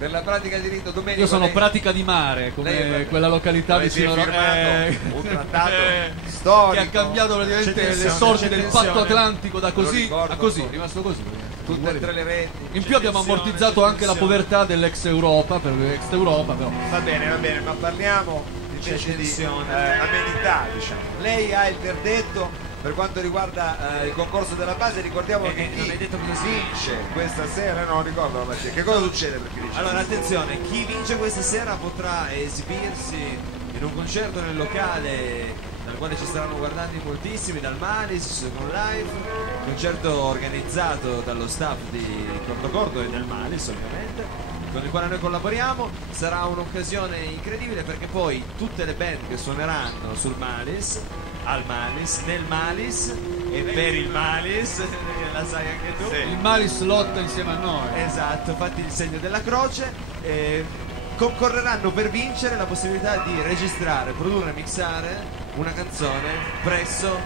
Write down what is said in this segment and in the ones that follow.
per la pratica di rito. Domenico, Io sono lei... Pratica di Mare, come quella località vicino un trattato storico che ha cambiato praticamente le sorti del patto atlantico da così a così, è rimasto così. Tutte e tre le reti. In più abbiamo ammortizzato anche la povertà dell'ex Europa, però. Va bene, ma parliamo invece di amenità, diciamo. Lei ha il verdetto per quanto riguarda il concorso della base. Ricordiamo che chi vince questa sera, non ricordo Mattia, che cosa succede per chi vince? Allora attenzione, chi vince questa sera potrà esibirsi in un concerto nel locale dal quale ci staranno guardando moltissimi, dal Malice con live, concerto organizzato dallo staff di Corto e del Malice ovviamente, con il quale noi collaboriamo. Sarà un'occasione incredibile perché poi tutte le band che suoneranno sul Malice, al Malice, nel Malice e per il Malice, la sai anche tu. Il Malice lotta insieme a noi. Esatto, fatti il segno della croce. Concorreranno per vincere la possibilità di registrare, produrre e mixare una canzone presso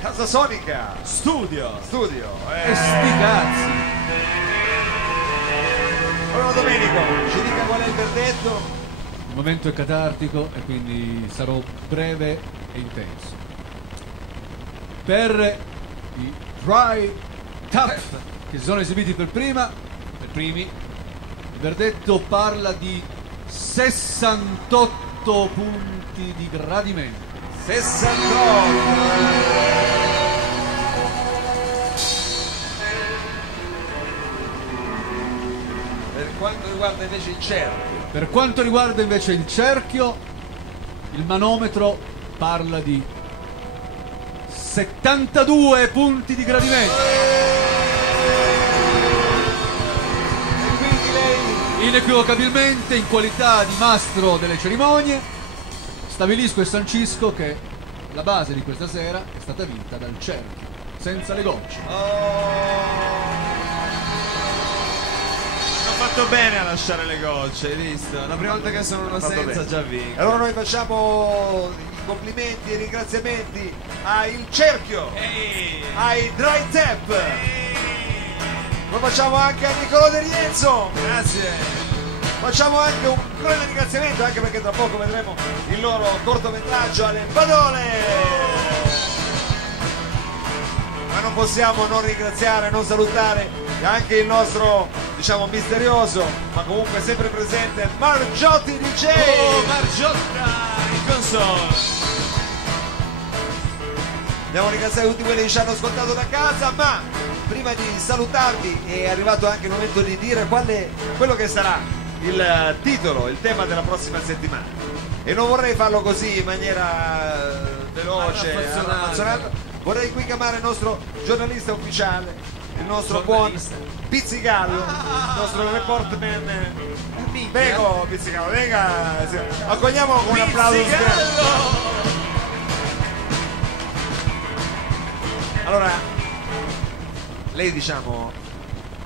Casa Sonica Studio. E sti cazzi. Allora Domenico, ci dica qual è il verdetto. Il momento è catartico e quindi sarò breve e intenso. Per i Dry Tap che si sono esibiti per primi, il verdetto parla di 68 punti di gradimento. 68. Per quanto riguarda invece il cerchio, il manometro parla di 72 punti di gradimento. e quindi lei Inequivocabilmente, in qualità di mastro delle cerimonie, stabilisco e sancisco che la base di questa sera è stata vinta dal cerchio, senza le gocce. Ho fatto bene a lasciare le gocce, hai visto? La prima volta che sono uno senza già vinto. Allora noi facciamo i complimenti e i ringraziamenti al cerchio, ai Dry Tap. Lo facciamo anche a Nicolò De Rienzo. Grazie. Facciamo anche un grande ringraziamento, anche perché tra poco vedremo il loro cortometraggio, alle Padole. Ma non possiamo non ringraziare, non salutare anche il nostro, diciamo, misterioso, ma comunque sempre presente, Margiotti DJ. Oh, Margiotta in console. Dobbiamo ringraziare tutti quelli che ci hanno ascoltato da casa, ma prima di salutarvi è arrivato anche il momento di dire qual è quello che sarà il titolo, il tema della prossima settimana. E non vorrei farlo così in maniera veloce, affazionata. Vorrei qui chiamare il nostro giornalista ufficiale, il nostro buon Pizzigallo, il nostro reportman. Prego Pizzigallo, venga, accogliamo con un applauso. Allora, lei diciamo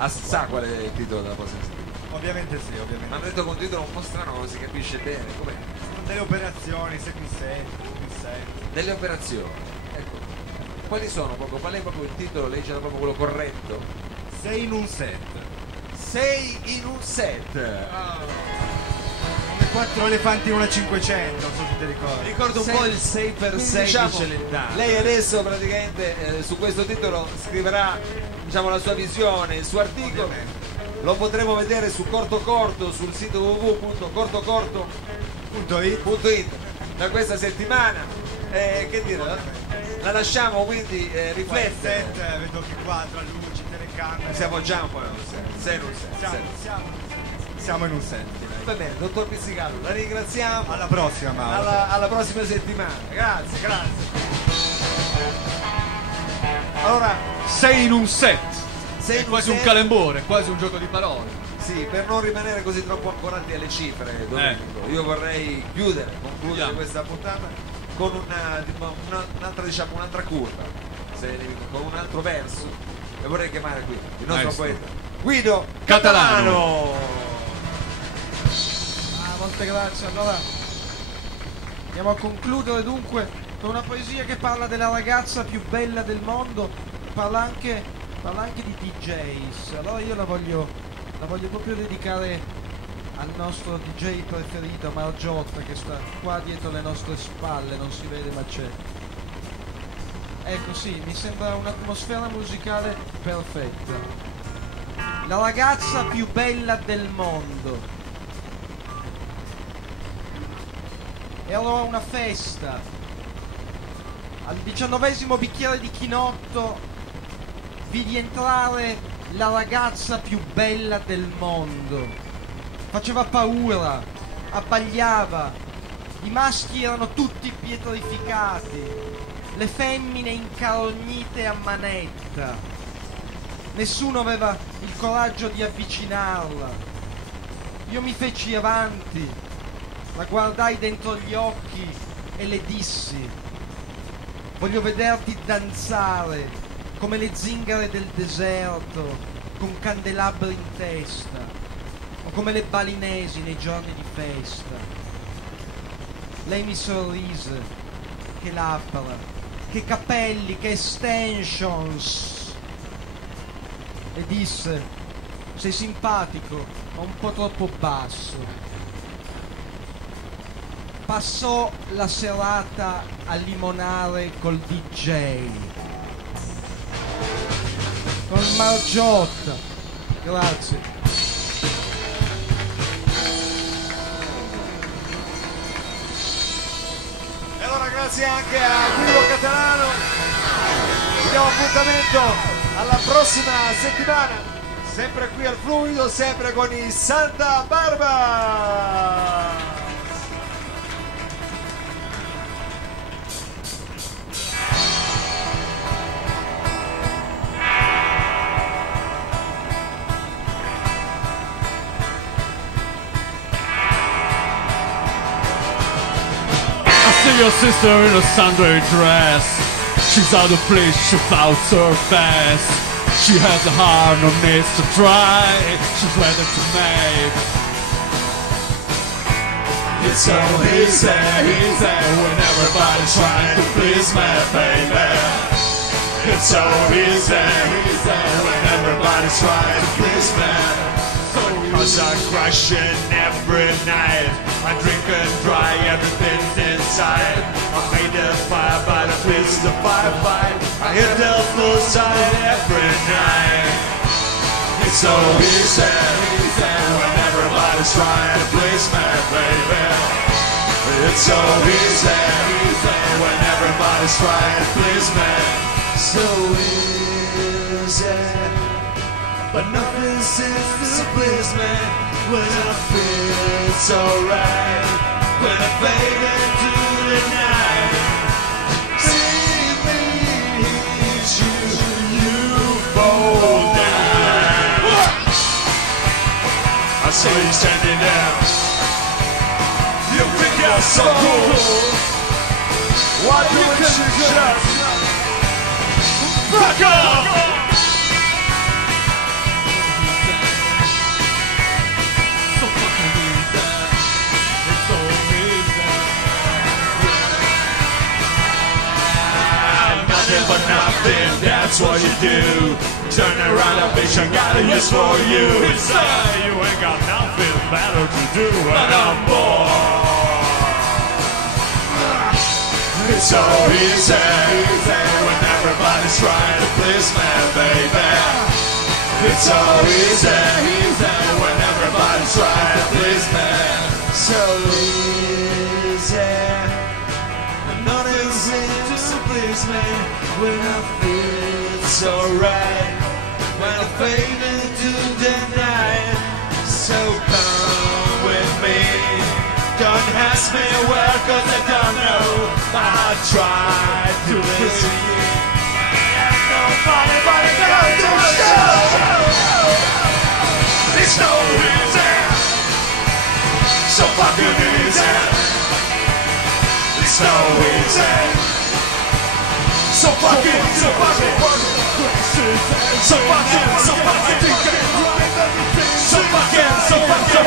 sa qual è il titolo della prossima settimana? Ovviamente sì, ovviamente. Mi hanno detto con un titolo un po' strano, non si capisce bene. Com'è? Sono delle operazioni, 6x6, 2x6. Delle operazioni. Ecco. Quali sono proprio? Qual è proprio il titolo? Lei c'era proprio quello corretto. 6 in un set. 6 in un set. Come 4 elefanti in una 500, non so se ti ricordi. Ricordo un po' il 6x6 diciamo, di Celentano. lei adesso praticamente su questo titolo scriverà, diciamo, la sua visione, il suo articolo. Lo potremo vedere su Corto Corto, sul sito www.cortocorto.it da questa settimana. Che dire? La lasciamo quindi riflettere. Set, vedo che qua tra luci, telecamere. Siamo già un po' in un set. Sei in un set. Siamo in un set, direi. Va bene, dottor Pizzigallo, la ringraziamo. Alla prossima, Mauro. Alla prossima settimana. Grazie, grazie. Allora, 6 in un set. sei È in quasi un set. calembore, quasi un gioco di parole. Sì, per non rimanere così troppo ancorati alle cifre, Domenico, io vorrei concludere questa puntata con un'altra, diciamo, un'altra curva, con un altro verso, e vorrei chiamare qui il nostro poeta Guido Catalano. Molte grazie. Allora andiamo a concludere dunque con una poesia che parla della ragazza più bella del mondo, parla anche di DJs. Allora io la voglio proprio dedicare al nostro DJ preferito Margiotta, che sta qua dietro le nostre spalle, non si vede ma c'è. Ecco, sì, mi sembra un'atmosfera musicale perfetta. La ragazza più bella del mondo. E allora una festa. Al 19° bicchiere di chinotto vidi entrare la ragazza più bella del mondo. Faceva paura, abbagliava, i maschi erano tutti pietrificati, le femmine incarognite a manetta. Nessuno aveva il coraggio di avvicinarla. Io mi feci avanti, la guardai dentro gli occhi e le dissi: voglio vederti danzare come le zingare del deserto, con candelabri in testa, o come le balinesi nei giorni di festa. Lei mi sorrise. Che labbra, che capelli, che extensions. E disse: sei simpatico, ma un po' troppo basso. Passò la serata a limonare col DJ, con Margiotta. Grazie. E allora grazie anche a Guido Catalano. Vi diamo appuntamento alla prossima settimana, sempre qui al Fluido, sempre con i Santa Barba. Your sister in a Sunday dress. She's out of place, she fouls so fast. She has a heart, no needs to try. She's ready to make. It's so easy, easy when everybody's trying to please my baby. It's so easy, easy when everybody's trying to please me. Cause I'm crushing every night. I drink and dry everything's inside. I made a fire by the fist of firefight. I hit the full side every night. It's so easy, easy when everybody's trying to please me, baby. It's so easy, easy when everybody's trying to please me. So easy, but nothing seems to please me. When I feel so right, when I fade into the night. See me, you fall down. I saw you standing there. You think you're so cool. Why do you just back up? But nothing, that's what you do. Turn around a bitch, I got a use for you. Say you ain't got nothing better to do anymore. It's so easy, easy when everybody's trying to please me, baby. It's so easy, easy when everybody's trying to please me. So easy, and nothing seems to please me. When I feel so right, when I fade into the night. So come with me, don't ask me where, cause I don't know. I tried to please you, and nobody but I got to show. It's no easy, so fucking easy. It's no easy. So fucking, so fucking, so fucking, so fucking, so fucking, so fucking, so fucking.